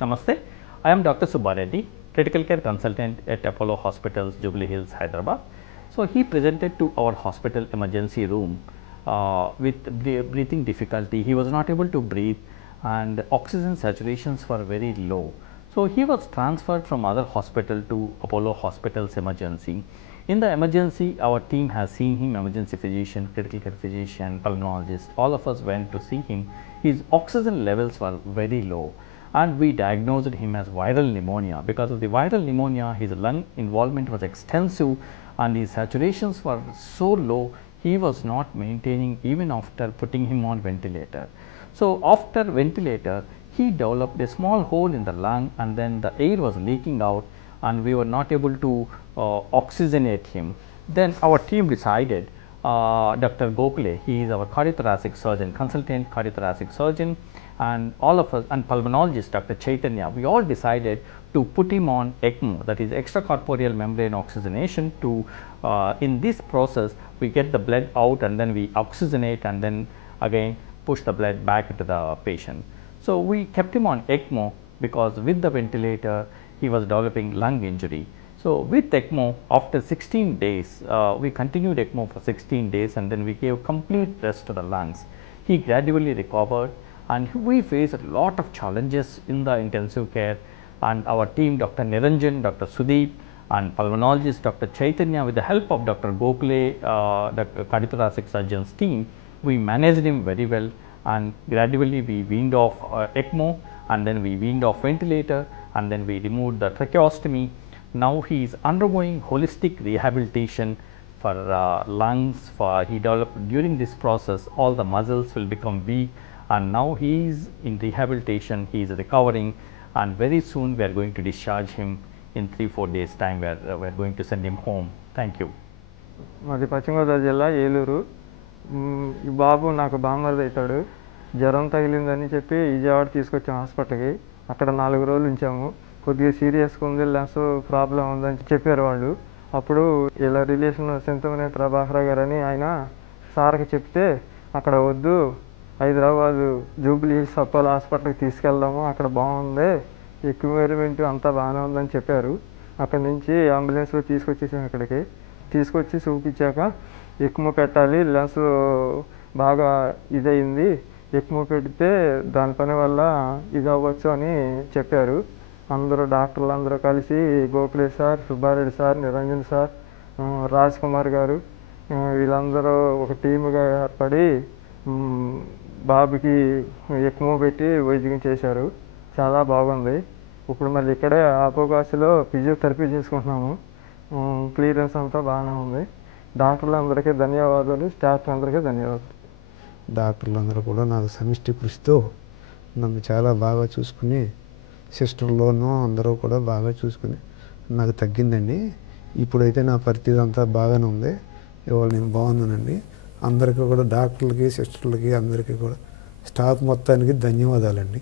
Namaste. I am Dr. Subbareddy, critical care consultant at Apollo Hospitals, Jubilee Hills, Hyderabad. So he presented to our hospital emergency room with breathing difficulty. He was not able to breathe and oxygen saturations were very low. So he was transferred from other hospital to Apollo Hospitals emergency. In the emergency, our team has seen him, emergency physician, critical care physician, pulmonologist, all of us went to see him. His oxygen levels were very low and we diagnosed him as viral pneumonia. Because of the viral pneumonia, his lung involvement was extensive and his saturations were so low, he was not maintaining even after putting him on ventilator. So after ventilator, he developed a small hole in the lung and then the air was leaking out and we were not able to oxygenate him. Then our team decided, Dr. Gokhale, he is our cardiothoracic surgeon, consultant cardiothoracic surgeon, and all of us, and pulmonologist Dr. Chaitanya, we all decided to put him on ECMO, that is extracorporeal membrane oxygenation. To in this process we get the blood out and then we oxygenate and then again push the blood back into the patient. So we kept him on ECMO because with the ventilator he was developing lung injury. So with ECMO, after 16 days, we continued ECMO for 16 days and then we gave complete rest to the lungs. He gradually recovered and we faced a lot of challenges in the intensive care, and our team, Dr. Niranjan, Dr. Sudeep and pulmonologist Dr. Chaitanya, with the help of Dr. Gokhale, the cardiothoracic surgeon's team, we managed him very well and gradually we weaned off ECMO and then we weaned off ventilator and then we removed the tracheostomy. Now he is undergoing holistic rehabilitation for lungs. He developed during this process, all the muscles will become weak and now he is in rehabilitation, he is recovering, and very soon we are going to discharge him in 3-4 days time. We are going to send him home. Thank you. మాది పశ్చిమ గోదావరి జిల్లా ఏలూరు. ఈ బాబు నాకు బామ్మర్ది అవుతాడు. జ్వరం తగిలిందని చెప్పి విజయవాడ తీసుకొచ్చాం హాస్పిటల్కి. అక్కడ 4 రోజులు ఉంచాము. కొద్దిగా సీరియస్గా ఉంది, లెన్స్ ప్రాబ్లం ఉందని చెప్పారు వాళ్ళు. అప్పుడు ఇలా రిలేషన్ సింతమనే ప్రభాకర్ గారని ఆయన సార్కి చెప్తే, అక్కడ వద్దు, హైదరాబాదు జూబ్లీ హిల్స్ అపోలో హాస్పిటల్కి తీసుకెళ్దాము, అక్కడ బాగుంది, ఎక్విప్మెంట్ అంతా బాగానే ఉందని చెప్పారు. అక్కడి నుంచి అంబులెన్స్లో తీసుకొచ్చేసాం. ఇక్కడికి తీసుకొచ్చి చూపించాక ఎక్మో పెట్టాలి, లెన్స్ బాగా ఇదయింది, ఎక్మో పెడితే దాని పని వల్ల ఇది అవ్వచ్చు అని చెప్పారు. అందరూ డాక్టర్లు అందరూ కలిసి Gokhale sir, Subbareddy sir, Niranjan sir, Raj Kumar గారు, వీళ్ళందరూ ఒక టీముగా ఏర్పడి బాబుకి ఎక్మో పెట్టి వైద్యం చేశారు. చాలా బాగుంది. ఇప్పుడు మళ్ళీ ఇక్కడే ఆపోగాసిలో ఫిజియోథెరపీ చేసుకుంటున్నాము. క్లియరెన్స్ అంతా బాగానే ఉంది. డాక్టర్లందరికీ ధన్యవాదాలు, స్టాఫ్ అందరికీ ధన్యవాదాలు. డాక్టర్లందరూ కూడా నాకు సమిష్టి కృషితో నన్ను చాలా బాగా చూసుకుని, సిస్టర్లోనూ అందరూ కూడా బాగా చూసుకుని నాకు తగ్గిందండి. ఇప్పుడైతే నా పరిస్థితి అంతా బాగానే ఉంది. ఇవాళ నేను బాగున్నానండి. అందరికీ కూడా డాక్టర్లకి, సిస్టర్లకి, అందరికీ కూడా స్టాఫ్ మొత్తానికి ధన్యవాదాలండి.